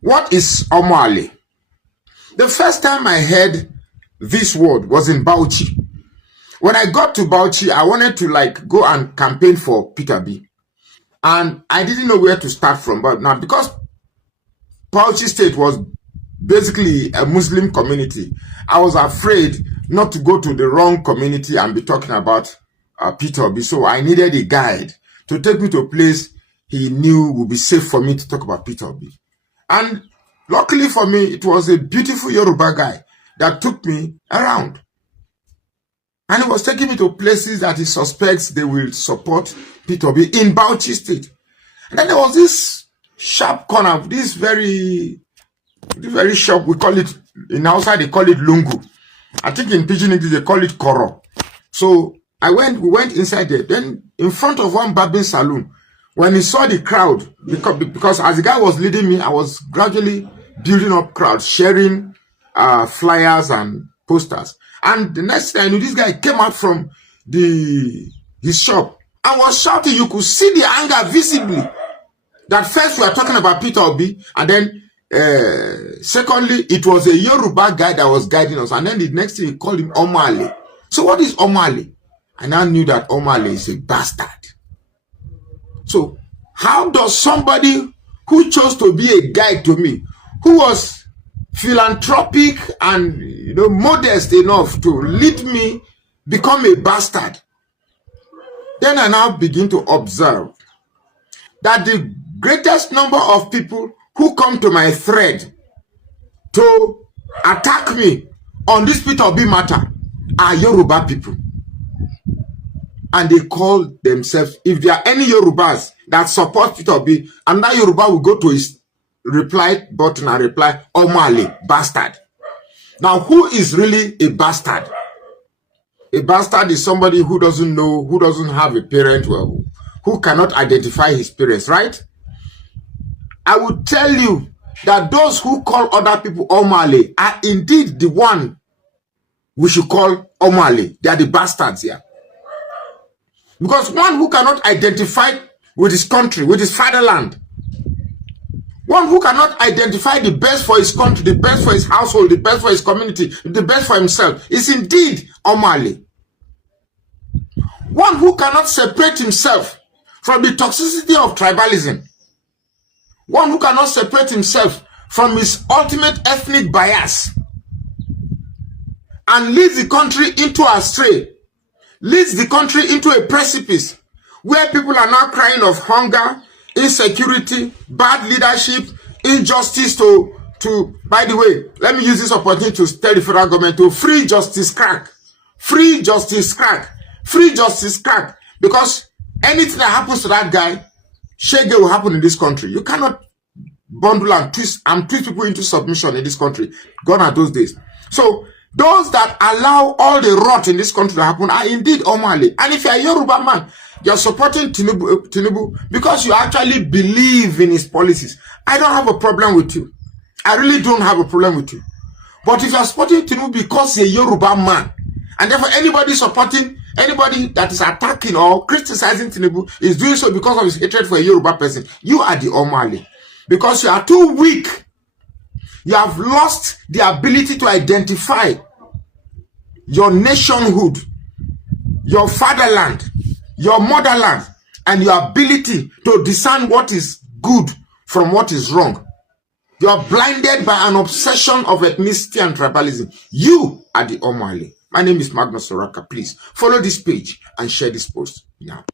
What is Omale? The first time I heard this word was in Bauchi. When I got to Bauchi, I wanted to go and campaign for Peter B. And I didn't know where to start from. But now, because Bauchi State was basically a Muslim community, I was afraid not to go to the wrong community and be talking about Peter B. So I needed a guide to take me to a place he knew would be safe for me to talk about Peter B. And luckily for me, it was a beautiful Yoruba guy that took me around. And he was taking me to places that he suspects they will support Peter B in Bauchi State. And then there was this sharp corner, this very sharp, we call it, in outside they call it Lungu. I think in Pidgin English they call it Koro. So we went inside there. Then in front of one barbing saloon, when he saw the crowd, because as the guy was leading me, I was gradually building up crowds, sharing flyers and posters. And the next thing I knew, this guy came out from his shop and was shouting. You could see the anger visibly. That first we were talking about Peter Obi, and then secondly, it was a Yoruba guy that was guiding us. And then the next thing he called him Omale. So what is Omale? I now knew that Omale is a bastard. So how does somebody who chose to be a guide to me, who was philanthropic and modest enough to lead me, become a bastard? Then I now begin to observe that the greatest number of people who come to my thread to attack me on this Peter B matter are Yoruba people. And they call themselves, if there are any Yorubas that support Peter B, and that Yoruba will go to his reply button and reply, Omale, bastard. Now, who is really a bastard? A bastard is somebody who doesn't know, who doesn't have a parent, well, who cannot identify his parents, right? I would tell you that those who call other people Omale are indeed the one we should call Omale. They are the bastards here. Because one who cannot identify with his country, with his fatherland, one who cannot identify the best for his country, the best for his household, the best for his community, the best for himself, is indeed Omale. One who cannot separate himself from the toxicity of tribalism. One who cannot separate himself from his ultimate ethnic bias and leads the country into astray, leads the country into a precipice where people are now crying of hunger, insecurity, bad leadership, injustice to by the way, let me use this opportunity to tell the federal government to free Justice Crack. Free Justice Crack. Free Justice Crack. Because anything that happens to that guy, shege will happen in this country. You cannot bundle and twist people into submission in this country. Gone are those days. So those that allow all the rot in this country to happen are indeed Omale. And if you're a Yoruba man, you're supporting Tinubu because you actually believe in his policies. I don't have a problem with you. I really don't have a problem with you. But if you're supporting Tinubu because you're a Yoruba man, and therefore anybody supporting, anybody that is attacking or criticizing Tinubu is doing so because of his hatred for a Yoruba person, you are the Omale. Because you are too weak. You have lost the ability to identify your nationhood, your fatherland, your motherland, and your ability to discern what is good from what is wrong. You are blinded by an obsession of ethnicity and tribalism. You are the Omale. My name is Magnus Soraka. Please follow this page and share this post now.